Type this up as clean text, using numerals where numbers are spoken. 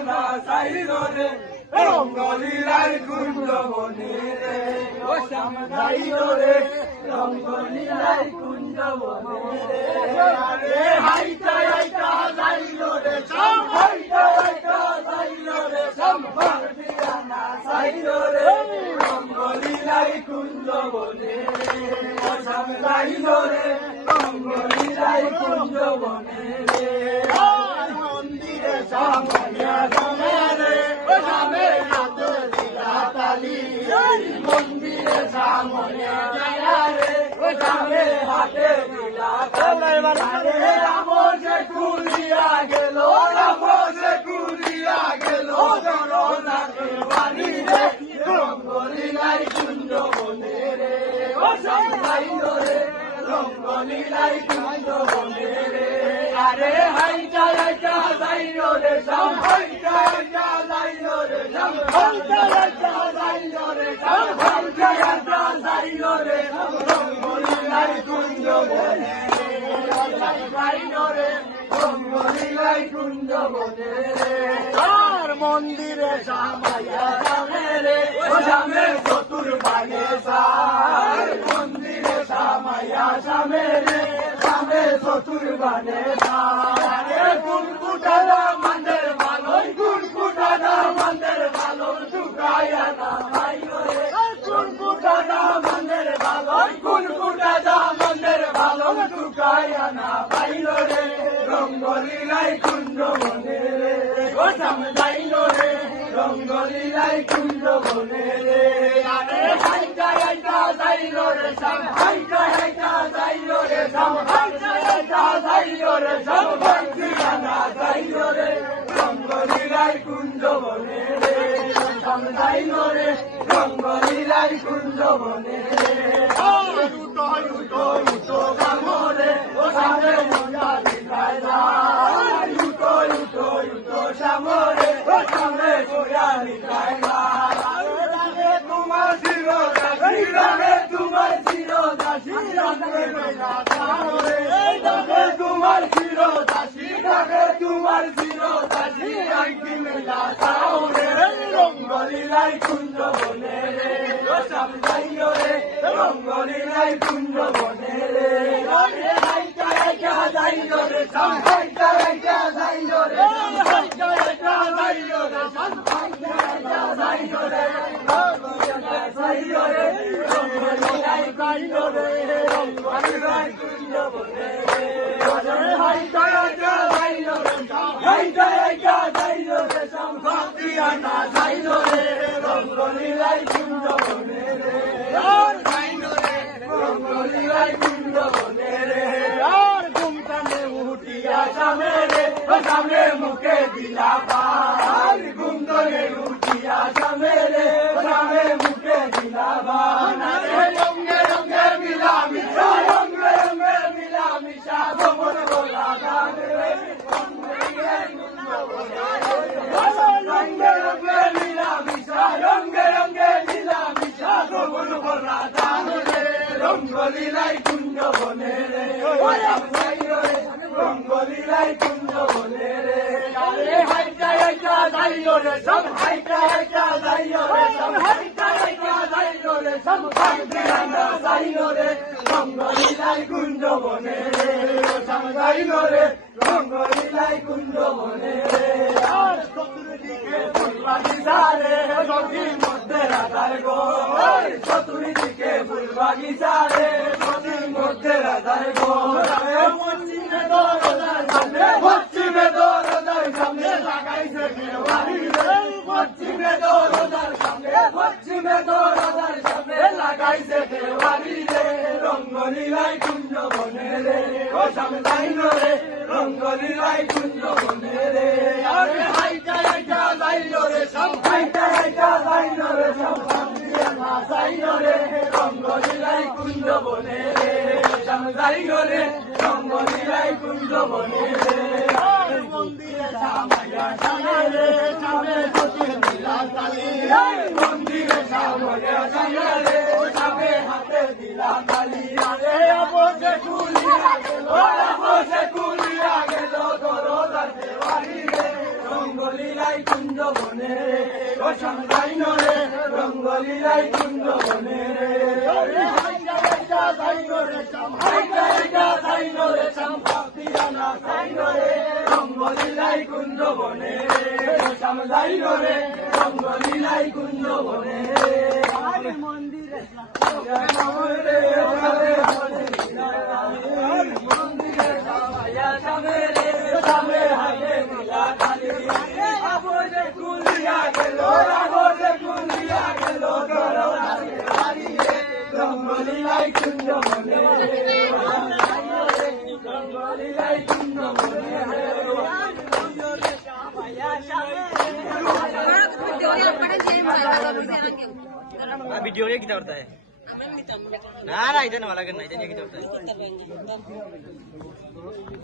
না চাইল রে রঙ্গলীলায় কুঞ্জ বনে রে ও শ্যাম যাইল রে রঙ্গলীলায় কুঞ্জ বনে রে আরে হাইটা হাইটা যাইল রে শ্যাম হাইটা হাইটা যাইল রে শ্যাম পারবিয়া না চাইল রে রঙ্গলীলায় কুঞ্জ বনে রে ও শ্যাম যাইল রে রঙ্গলীলায় কুঞ্জ বনে রে মন্দিরে সামনে রে ও শ্যামে হাতে দিলা তালি মন্দিরে সামনে রে ও শ্যামে হাতে দিলা তালি রামসে কুলিয়া গেল রামসে কুলিয়া গেল জননাথে বাড়ি রে রঙ্গলীলায় কুঞ্জ বনে রে ও শ্যাম যাইল রে রঙ্গলীলায় কুঞ্জ বনে রে আরে হাইটা হাইটা যাইল রে শ্যাম হাইটা হাইটা যাইল রে শ্যাম হাইটা হাইটা যাইল রে শ্যাম হাইটা হাইটা যাইল রে রঙ্গলীলায় কুঞ্জ বনে রে যাইল রে রঙ্গলীলায় কুঞ্জ বনে রে আর মন্দিরে সামাইয়া শ্যামে রে ও শ্যামে চতুর্ভাগে সার মন্দিরে সামাইয়া শ্যামে রে শ্যামে চতুর্ভাগে সার কুনকুটানা মন্দির ভালো কুনকুটানা মন্দির ভালো ঢুকায়া না ভাইল রে কুনকুটানা মন্দির ভালো কুনকুটানা মন্দির ভালো ঢুকায়া না ভাইল রে রঙ্গলীলায় কুঞ্জ বনে রে ও শ্যাম যাইল রে রঙ্গলীলায় কুঞ্জ বনে রে আরে হাইটা হাইটা যাইল রে শ্যাম হাইটা হাইটা যাইল রে শ্যাম হাইটা হাইটা যাইল রে শ্যাম ভাইয়া না যাইল রে রঙ্গলীলায় কুঞ্জ বনে রে শ্যাম যাইল রে রঙ্গলীলায় কুঞ্জ বনে রে উটো উটো উটো কামরে ও শ্যামে মজা দিখায় যায় উটো উটো উটো শ্যামরে ও শ্যামে মজা দিখায় যায় তোমার শিরোদাসী রাগে তোমার শিরোদাসী রাগে তোমার শিরোদাসী রাগে তোমার শিরোদাসী আইটি মেলা যাও রে রঙ্গলীলায় কুঞ্জ বনে রে ও শ্যাম যাইল রে রঙ্গলীলায় কুঞ্জ বনে রে হাইটা হাইটা যাইল রে শ্যাম হাইটা হাইটা যাইল রে হাইটা হাইটা যাইল রে শ্যাম হাইটা হাইটা যাইল রে যাইল রে রঙ্গলীলায় কুঞ্জ রে রঙ্গলীলায় কুঞ্জ বনে রে হাইটা হাইটা যাইল রে শ্যাম হাইটা হাইটা যাইল রে শ্যাম ভাতিয়া না যাইল রে রঙ্গলীলায় কুঞ্জ বনে রে যাইল রে রঙ্গলীলায় কুঞ্জ বনে রে আর ঘুমটানে উঠিয়া শ্যামে রে ও শ্যামে মুখে দিলা পার ঘুমটানে উঠিয়া শ্যামে রে ও শ্যামে মুখে দিলা পার রঙ্গে রঙ্গে মিলা মিশা রঙ্গে রঙ্গে মিলা মিশা গোমর গোলা গান রে রঙ্গে রঙ্গে মিলা মিশা রঙ্গে রঙ্গে মিলা মিশা গোমর গোলা গান রে রঙ্গলীলায় কুঞ্জ বনে রে রঙ্গলীলায় কুঞ্জ বনে রে আরে হাইটা হাইটা যাইল রে সব হাইটা হাইটা যাইল রে সব হাইটা হাইটা যাইল রে সব ভাইয়া না যাইল রে রঙ্গলীলায় কুঞ্জ বনে রে সব যাইল রে রঙ্গলীলায় কুঞ্জ বনে রে আর চতুর্দিকে ফুল বাগিচা রে নদীর মধ্যে রাধার গো চতুর্দিকে ফুল বাগিচা রে নদীর মধ্যে রাধার গো পশ্চিমে দরজার সামনে পশ্চিমে দরজার সামনে লাগাইছে কেওয়ারি রে পশ্চিমে দরজার সামনে পশ্চিমে দরজার সামনে লাগাইছে কেওয়ারি রে রঙ্গলীলায় কুঞ্জ বনে রে ও শ্যাম যাইল রে রঙ্গলীলায় কুঞ্জ বনে রে আরে হাইটা হাইটা যাইল রে শ্যাম হাইটা হাইটা যাইল রে শ্যাম ভাতিয়া না যাইল রে রঙ্গলীলায় কুঞ্জ বনে রে শ্যাম যাইল রে রঙ্গলীলায় কুঞ্জ বনে রে মন্দিরে সামাইয়া শ্যামে রে শ্যামে চতুর দিলা তালি মন্দিরে সামাইয়া শ্যামে রে শ্যামে হাতে দিলা তালি আরে আপসে কুলিয়া গেল আপসে কুলিয়া গেল দরজার দেওয়ারি রে রঙ্গলীলায় শ্যাম যাই রে রঙ্গলি লাই কুঞ্জ বনে রে হাইটা হাইটা যাই রে শ্যাম হাইটা হাইটা যাই রে শ্যাম ভাবিয়ানা যাই রে রঙ্গলি লাই কুঞ্জ বনে শ্যাম যাই রে রঙ্গলি লাই কুঞ্জ বনে মন্দিরে वीडियो ये कितना होता है ना ना इधर वाला करना इधर ये कितना होता है